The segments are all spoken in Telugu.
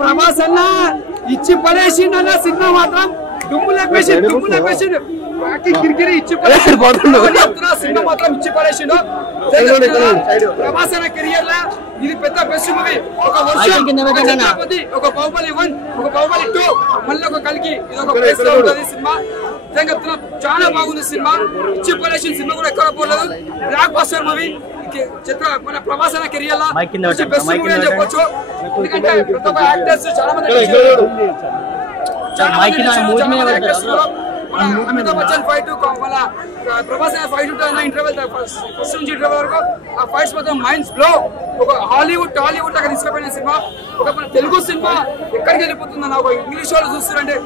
ప్రభాస్ అన్న ఇచ్చి పడేసిండన్న సినిమా మాత్రం దుమ్ము లేపేసిండు కిరికిరి ఇచ్చి పడేసిండు సినిమా మాత్రం ఇచ్చి పడేసిండు ప్రభాస్ అన్న కెరియర్ లా ఇది పెద్ద బెస్ట్ మూవీ ఒక వర్షం ఒక బాహుబలి 1 ఒక బాహుబలి 2 మళ్ళీ ఒక కలికి ఇది ఒక ప్లేస్ లో ఉంటుంది సినిమా చాలా బాగుంది సినిమా ఇచ్చి పడేసిన సినిమా కూడా ఎక్కడ పోలేదు బ్లాక్ బస్టర్ మూవీ చిత్ర మన ప్రభాస్ అన్న కెరియర్ లా బెస్ట్ మూవీ అని చెప్పొచ్చు ఎందుకంటే ప్రతి ఒక్క యాక్టర్స్ చాలా మంది అమితాబ్ బచ్చన్ ఫైట్ వాళ్ళ ప్రభాస్ ఫైట్ ఉంటుంది ఇంటర్వెల్ ఫస్ట్ నుంచి ఇంటర్వెల్ వరకు ఆ ఫైట్స్ మాత్రం మైండ్స్ బ్లో ఒక హాలీవుడ్ టాలీవుడ్ లాగా తీసుకుపోయిన సినిమా ఒక మన తెలుగు సినిమా ఎక్కడికి వెళ్ళిపోతుందన్న ఒక ఇంగ్లీష్ వాళ్ళు చూస్తుంటే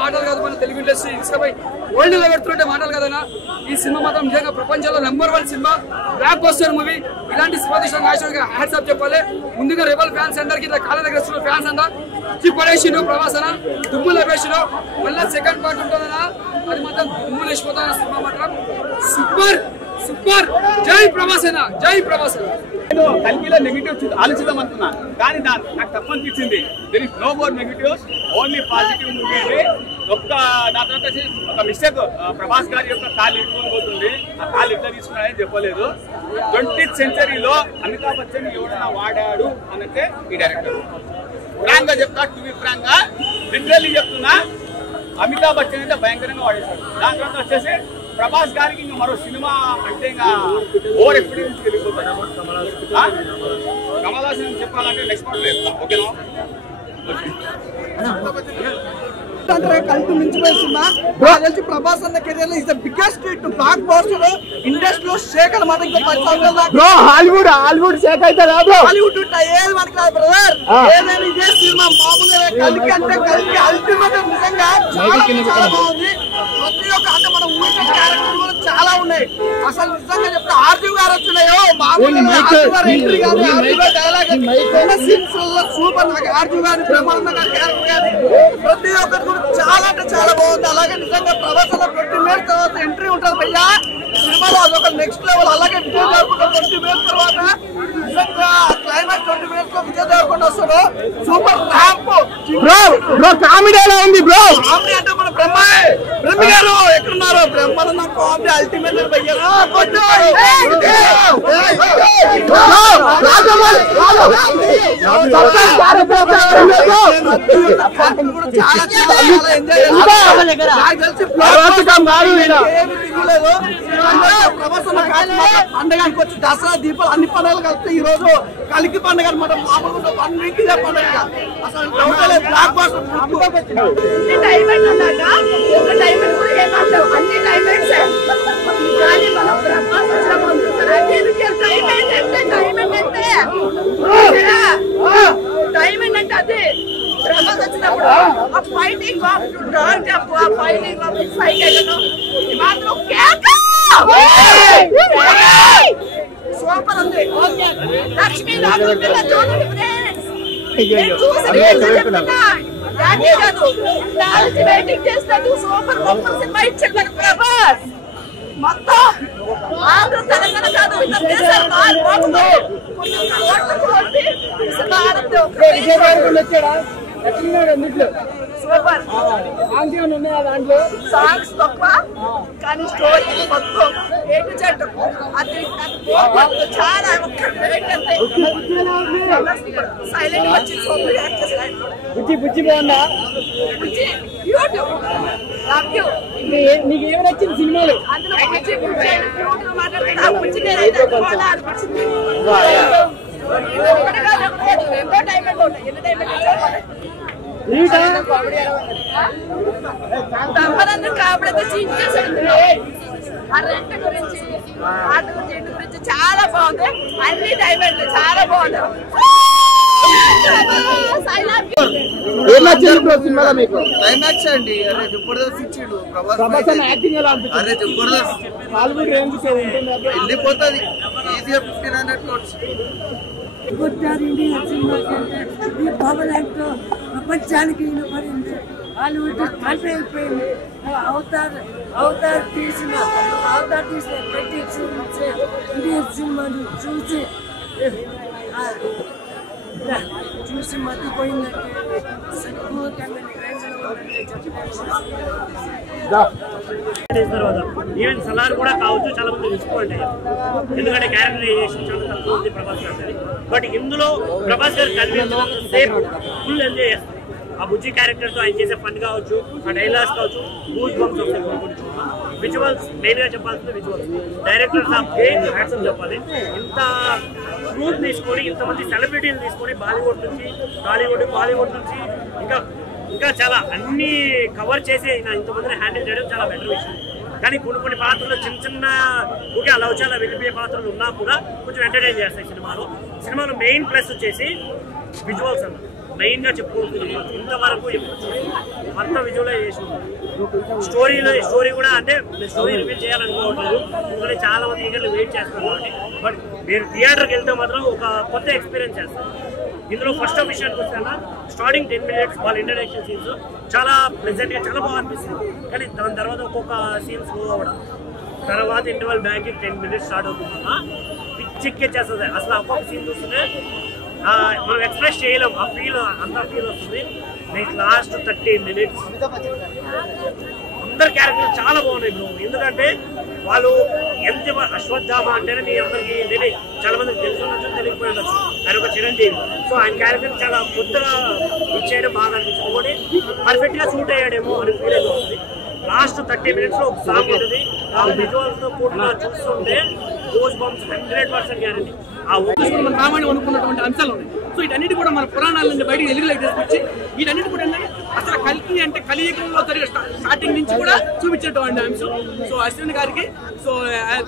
మాటలు కాదు మన తెలుగు ఇండస్ట్రీ తీసుకుపోయి వరల్డ్ లో పెడుతుంటే మాటలు కదన్నా ఈ సినిమా మాత్రం నిజంగా ప్రపంచంలో #1 సినిమా బ్లాక్ బస్టర్ మూవీ ఇలాంటి సినిమా తీసిన నాయకుడికి హ్యాట్స్ ఆఫ్ చెప్పాలి ముందుగా రెబల్ ఫ్యాన్స్ అందరికి కాళ్ళ దగ్గర ఫ్యాన్స్ అంతా పడేసిండు ప్రభాస్ అన్న దుమ్ము లేపేసిండు మళ్ళీ సెకండ్ పార్ట్ ఉంటుందన్నా అది మాత్రం దుమ్ము లేచిపోతున్న సినిమా మాత్రం సూపర్ జై ప్రభాస్ అన్న నేను కల్పిలో నెగిటివ్ ఆలోచిద్దాం అనుకున్నా కానీ నాకు తప్పు అనిపించింది there is no more negatives only positive movie అండి నా తర్వాత ఒక మిస్టేక్ ప్రభాస్ గారి యొక్క కాలు ఇరుకొని పోతుంది ఆ కాలు ఇట్లా తీసుకున్నాడని చెప్పలేదు 20th సెంచరీలో అమితాబ్ బచ్చన్ ఎవడన్నా వాడాడు అనంటే ఈ డైరెక్టర్ ఫ్రాంక్ గా చెప్తా టీవీ ఫ్రాంక్ గా లిటరల్లీ చెప్తున్నా అమితాబ్ బచ్చన్ అయితే భయంకరంగా వాడేశాడు దాని తర్వాత వచ్చేసి ప్రభాస్ గారికి ఇంకా మరో సినిమా అంటే ఇంకా ఓవర్ ఎక్స్పీరియన్స్ వెళ్ళిపోతాడు కమల్ హాసన్ చెప్పాలంటే నెక్స్ట్ పార్ట్ లేదు ఓకేనా కల్టు మించిపోయిన సినిమా తెలిసి ప్రభాస్ అన్న career is the biggest hit block buster ఇండస్ట్రీలో షేక్ అన్నమాట ఇంకా 10 సంవత్సరాలు హాలీవుడ్ షేక్ అవుతారా హాలీవుడ్ ఏది మనకి రాదు బ్రదర్ ఏదైనా ఇదే సినిమా మామూలుగా కలికి అల్టిమేట్ నిజంగా చాలా బాగుంది ప్రతి ఒక్క అంటే మనం ఊహించిన క్యారెక్టర్ కూడా చాలా ఉన్నాయి అసలు నిజంగా చెప్తే ఆర్జీవ్ గారు వచ్చినాయో మామూలుగా ఎంట్రీ కానీ ఆర్జీవ్ డైలాగ్ సీన్స్ సూపర్ నాకు ఆర్జీవ్ గారి బ్రహ్మానంద గారి క్యారెక్టర్ కానీ ప్రతి ఒక్కరు కూడా చాలా అంటే చాలా బాగుంది అలాగే నిజంగా ప్రభాస్ 20 మినిట్స్ తర్వాత ఎంట్రీ ఉంటుంది భయ్యా సినిమాలో అదొక నెక్స్ట్ లెవెల్ అలాగే విజయ్ దేవరకొండ 20 మినిట్స్ తర్వాత నిజంగా క్లైమాక్స్ 20 మినిట్స్ లో విజయ్ దేవరకొండ వస్తాడు సూపర్ ర్యాంప్ బ్రో కామెడీ ఎలా ఉంది బ్రో కామెడీ అంటే మన బ్రహ్మ గారు ఎక్కడున్నారు బ్రహ్మానంద కామెడీ అల్టిమేట్ భయ్యా పండుగకి వచ్చి దసరా దీపాలు అన్ని పండుగలు కలిస్తే ఈ రోజు కలికి పండుగ అనమాట మామూలుగా 1 వీక్ ఇదే పండుగ అసలు బ్లాక్ బస్టర్ డైమండ్ అంటే అదే ప్రభాస్ వచ్చినప్పుడు ఆ ఫైటింగ్ ఆఫ్ టు డాన్ జంప్ ఆ ఫైటింగ్ ఆఫ్ ఫైట్ అయ్యను మాత్రం కేక సూపర్ ఉంది లక్ష్మీ నారాయణ పిల్ల చూడండి ఫ్రెండ్స్ వెయిటింగ్ చేస్తాడు సూపర్ సినిమా ఇచ్చాడు ప్రభాస్ మొత్తం ఆంధ్ర తెలంగాణ కాదు సూపర్ సాంగ్స్ తక్కువ కానీ స్టోరీ మొత్తం ఏటు చెట్టు అది చాలా సైలెంట్ వచ్చి సూపర్ యాక్టర్స్ బుజ్జి బాగుందా యూట్యూబ్ లవ్ యూ నీకు ఏమి నచ్చింది సినిమాలు అందులో మాట్లాడుతున్నా బుజ్జి నేనైతే అనిపించింది కాబట్టి ఆ రెంట్ గురించి ఆట గురించి చాలా బాగుంది అన్ని డైమండ్లు చాలా బాగుంది క్లైమాక్స్ అండి అరే జబర్దస్త్ ఇచ్చిండు ప్రభాస్ అరే జబర్దస్త్ వెళ్ళిపోతుంది ఈజీగా 1500 crores ప్రపంచానికి వినపడింది హాలీవుడ్ కలిపి అయిపోయింది అవతార్ తీసిన ప్రతి ఇండియన్ సినిమాను చూసి చూసి మర్చిపోయిందంటే ఈవెన్ సలార్ కూడా కావచ్చు, చాలా మంది డిస్పాయింట్ అయ్యారు. ఎందుకంటే క్యారెక్టరైజేషన్ చాలా తక్కువ ఉంది ప్రభాస్ గారి. బట్ ఇందులో ప్రభాస్ గారు కనిపించినంత సేపు ఫుల్ ఎంజాయ్ చేస్తారు. ఆ బుజ్జి క్యారెక్టర్ తో ఆయన చేసే ఫన్ కావచ్చు, ఆ డైలాగ్స్ కావచ్చు, గూస్ బంప్స్ వస్తాయి కొన్ని చోట్ల. విజువల్స్ మెయిన్ గా చెప్పాల్సింది విజువల్స్. డైరెక్టర్స్ ఆఫ్ హ్యాట్సప్ చెప్పాలి. ఇంత గ్రూప్ తీసుకొని ఇంతమంది సెలబ్రిటీలు తీసుకొని బాలీవుడ్ నుంచి బాలీవుడ్ నుంచి ఇంకా చాలా అన్ని కవర్ చేసి ఇంతమందిని హ్యాండిల్ చేయడం చాలా బెటర్ విషయం. కానీ కొన్ని పాత్రలు చిన్న ఊకే అలా వచ్చి అలా వెళ్ళిపోయే పాత్రలు ఉన్నా కూడా కొంచెం ఎంటర్టైన్ చేస్తాయి సినిమాలో మెయిన్ ప్లస్ వచ్చేసి విజువల్స్ అన్న మెయిన్ గా చెప్పుకోవచ్చు. ఇంతవరకు అంత విజువలైజేషన్ స్టోరీ కూడా అంటే స్టోరీ రివీల్ చేయాలనుకోవట్లేదు, ఎందుకంటే చాలా మంది ఈగర్లు వెయిట్ చేస్తారు కాబట్టి. బట్ మీరు థియేటర్కి వెళ్తే మాత్రం ఒక కొత్త ఎక్స్పీరియన్స్ చేస్తారు. ఇందులో ఫస్ట్ విషయానికి వస్తే స్టార్టింగ్ 10 minutes వాళ్ళ ఇంట్రడక్షన్ సీన్స్ చాలా ప్లెజెంట్ గా చాలా బాగా అనిపిస్తుంది. కానీ దాని తర్వాత ఒక్కొక్క సీన్ స్లో అవ్వడం, తర్వాత ఇంటర్వల్ బ్యాక్ 10 minutes స్టార్ట్ అవుతుందా పిచ్చెక్కేస్తుంది. అసలు ఒక్కొక్క సీన్ చూస్తుంటే మనం ఎక్స్ప్రెస్ చేయలేం, ఆ ఫీల్ అంత ఫీల్ వస్తుంది. నెక్స్ట్ లాస్ట్ 30 minutes అందరు క్యారెక్టర్లు చాలా బాగున్నాయి బ్రో. ఎందుకంటే వాళ్ళు ఎంత అశ్వత్థామ అంటేనే మీ అందరికి చాలా మందికి తెలిసి ఉండొచ్చు, తెలియకపోయి ఉండొచ్చు. ఆయన ఒక చిరంజీవి, సో ఆయన క్యారెక్టర్ చాలా కొత్తగా ఇచ్చేయడం బాగా అనిపించింది. కూడా పర్ఫెక్ట్ గా షూట్ అయ్యాడేమో అని ఫీల్ అయితే వస్తుంది. లాస్ట్ 30 minutes లో ఒక సాంగ్ ఉంటుంది, ఆ విజువల్స్ తో కూడా చూస్తుంటే గూస్ బంప్స్ 100% గ్యారంటీ. ఆ మన రామాయణం అనుకున్నటువంటి అంశాలు ఉన్నాయి. సో వీటన్నిటి కూడా మన పురాణాల నుంచి బయటకు వెలుగులోకి తీసుకొచ్చి వీటన్నిటి కూడా అసలు కల్కి అంటే కలియుగంలో జరిగే స్టార్టింగ్ నుంచి కూడా చూపించేటువంటి అంశం. సో అశ్విన్ గారికి so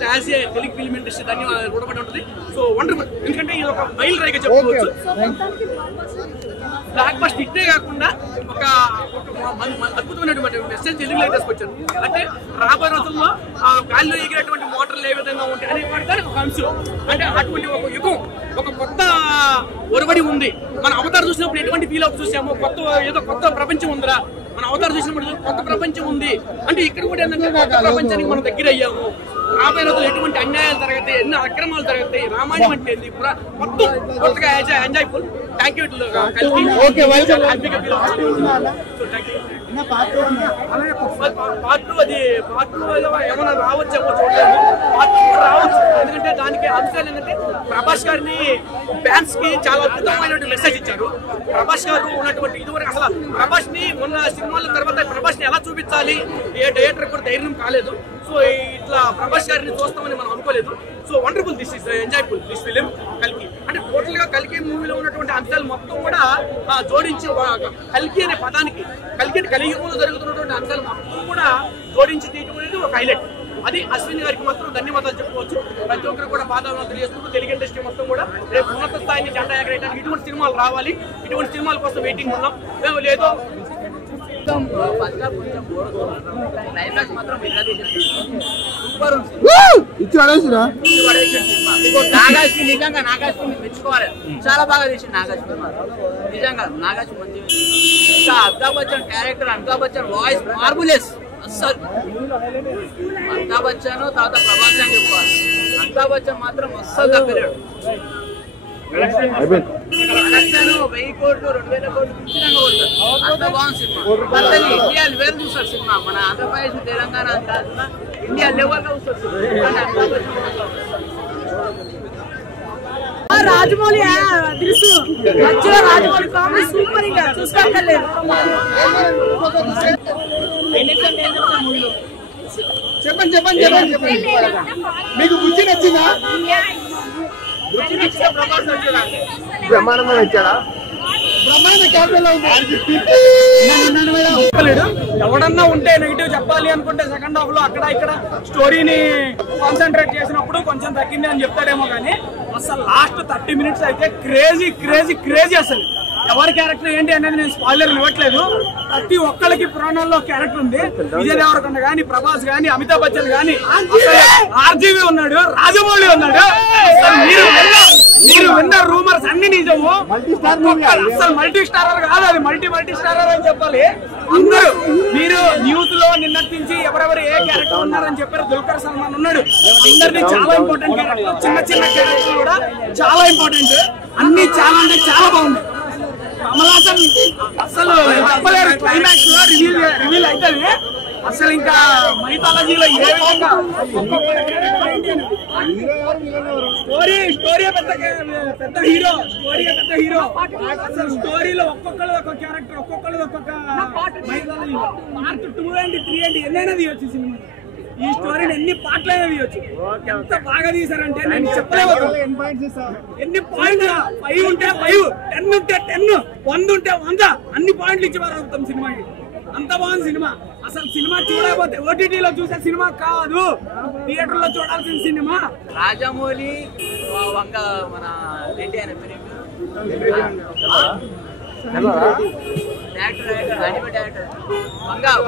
as a Telugu film industry ధన్యవాదాలు రుణపడి ఉంటుంది. సో వండర్ఫుల్, ఎందుకంటే ఇది ఒక మైల్ రైగా చెప్పుకోవచ్చు. బ్లాక్ బస్టర్ ఇట్టే కాకుండా ఒక అద్భుతమైనటువంటి మెసేజ్ తెలుగులోకి తీసుకొచ్చారు. అంటే రాబోయే రోజుల్లో గాలిలో ఎగిరేటువంటి మోటార్లు ఏ విధంగా ఉంటాయి అనే వాటి ఒక అంశం. అంటే అటువంటి ఒక యుగం, ఒక కొత్త ఒరబడి ఉంది. మన అవతారం చూసినప్పుడు ఎటువంటి ఫీల్ అవుట్ చూసాము, ఏదో కొత్త ప్రపంచం ఉందిరా. మన అవతారం చూసినప్పుడు కొత్త ప్రపంచం ఉంది అంటే ఇక్కడ కూడా ఏంటంటే కొత్త ప్రపంచానికి మనం దగ్గర అయ్యాము. రాబోయే రోజులు ఎటువంటి అన్యాయాలు జరుగుతాయి, ఎన్ని అక్రమాలు జరుగుతాయి, రామాయణం అంటే కూడా మొత్తం కొత్తగా ఎంజాయ్ఫుల్. Thank you. పార్ట్ 2 అది పార్ట్ 2 ఏమైనా రావచ్చేమో చూడలేము. పార్ట్ 2 రావచ్చు, ఎందుకంటే దానికి అంశాలు ఏంటంటే ప్రభాస్ గారిని ఫ్యాన్స్ కి చాలా అద్భుతమైన మెసేజ్ ఇచ్చారు. ప్రభాస్ గారు ఉన్నటువంటి ఇదివరకు అసలు ప్రభాస్ ని మొన్న సినిమాల తర్వాత ప్రభాస్ ని ఎలా చూపించాలి ఏ డైరెక్టర్ కూడా ధైర్యం కాలేదు. సో ఇట్లా ప్రభాస్ గారిని చూస్తామని మనం అనుకోలేదు. So wonderful, this is enjoyful this film కల్కి. అంటే టోటల్ గా కల్కి మూవీలో ఉన్నటువంటి అంశాలు మొత్తం కూడా జోడించి కల్కి అనే పదానికి కలియుగంలో జరుగుతున్నటువంటి అంశాలు మొత్తం కూడా జోడించి తీయడం అనేది ఒక హైలైట్. అది అశ్విన్ గారికి మాత్రం ధన్యవాదాలు చెప్పుకోవచ్చు. ప్రతి ఒక్కరు కూడా బాధాలు తెలియజేసుకుంటూ తెలుగు ఇండస్ట్రీ మొత్తం కూడా రేపు ఉన్నత స్థాయిని జెండా ఎగరేయడానికి ఇటువంటి సినిమాలు రావాలి. ఇటువంటి సినిమాల కోసం వెయిటింగ్ ఉన్నాం. మేము లేదో నిజంగా నాగార్జున మెచ్చుకోవాలి, చాలా బాగా తీసింది నాగార్జున. నిజంగా నాగార్జున మంచి. ఇంకా అమితాబ్ బచ్చన్ క్యారెక్టర్, అమితాబ్ బచ్చన్ వాయిస్ మార్బులెస్. అస్సలు అమితాబ్ బచ్చన్ తర్వాత ప్రభాస్ అని చెప్పుకోవాలి. అమితాబ్ బచ్చన్ మాత్రం అస్సలు తగ్గలేడు. కలెక్షన్ 1000 కోట్లు 2000 కోట్లు ఖచ్చితంగా కొడతారు. అంత బాగుంది సినిమా. ఇండియా లెవెల్ చూస్తారు సినిమా. మన ఆంధ్రప్రదేశ్ తెలంగాణ కాకుండా ఇండియా లెవెల్ గా చూస్తారు. రాజమౌళి మధ్యలో రాజమౌళి కామెడీ సూపర్. ఇంకా చూసుకోలేదు. చెప్పండి మీకు బుద్ధి నచ్చిందా? బ్రహ్మాండంగా నచ్చాడా? ఎవడన్నా ఉంటే నెగిటివ్ చెప్పాలి అనుకుంటే సెకండ్ హాఫ్ లో అక్కడ ఇక్కడ స్టోరీని కాన్సన్ట్రేట్ చేసినప్పుడు కొంచెం తగ్గింది అని చెప్తాడేమో, కానీ అసలు లాస్ట్ 30 minutes అయితే క్రేజీ. అసలు ఎవరి క్యారెక్టర్ ఏంటి అనేది నేను స్పాయిలర్ ఇవ్వట్లేదు. ప్రతి ఒక్కరికి పురాణాల్లో క్యారెక్టర్ ఉంది. విజయ్ దేవరకొండ గానీ, ప్రభాస్ గానీ, అమితాబ్ బచ్చన్ గానీ, ఆర్జీవి ఉన్నాడు, రాజమౌళి ఉన్నాడు. మీరు విన్న రూమర్స్ అన్ని నిజము. అసలు మల్టీ స్టారర్ కాదు, అది మల్టీ స్టారర్ అని చెప్పాలి. అందరూ మీరు న్యూస్ లో నిన్నటి నుంచి ఎవరెవరు ఏ క్యారెక్టర్ ఉన్నారని చెప్పారు. దుల్కర్ సల్మాన్ ఉన్నాడు. అందరినీ చాలా ఇంపార్టెంట్ క్యారెక్టర్, చిన్న క్యారెక్టర్ కూడా చాలా ఇంపార్టెంట్. అన్ని చాలా అంటే చాలా బాగుంది. మాత్రం అసలు చెప్పలేరు. క్లైమాక్స్ లో రివీల్ అవుతుంది. అసలు ఇంకా మైథాలజీలో ఏ విధంగా స్టోరీ పెద్ద హీరో, అసలు స్టోరీలో ఒక్కొక్కరు ఒక్కొక్క క్యారెక్టర్, ఒక్కొక్కరు ఒక్కొక్క మైథాలజీ. పార్ట్ 2 అండ్ 3 అండ్ ఎన్నైనా తీయొచ్చు సినిమా. ఈ స్టోరీని ఎన్ని పాటలైనా తీయొచ్చు. ఎంత బాగా తీసారంటే నేను చెప్పలేవు. ఎన్ని పాయింట్స్ 5 ఉంటే 5, 10 ఉంటే 10, 100 ఉంటే 100 అన్ని పాయింట్లు ఇచ్చి పారవుతాం సినిమాకి. అంత బాగుంది సినిమా. అసలు సినిమా చూడకపోతే ఓటీటీలో చూసే సినిమా కాదు, థియేటర్ లో చూడాల్సిన సినిమా. రాజమౌళి వంగ మన రెడ్డి అనే డైరెక్టర్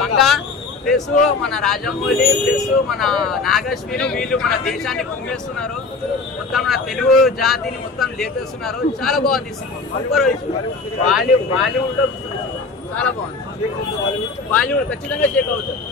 వంగ ప్లస్ మన రాజమౌళి ప్లస్ మన నాగశ్విని వీళ్ళు మన దేశాన్ని కుమ్మేస్తున్నారు. మొత్తం మన తెలుగు జాతిని మొత్తం లేపేస్తున్నారు. చాలా బాగుంది సినిమా. బాలీవుడ్ లో చాలా బాగుంది. బాలీవుడ్ ఖచ్చితంగా షేక్ అవుతుంది.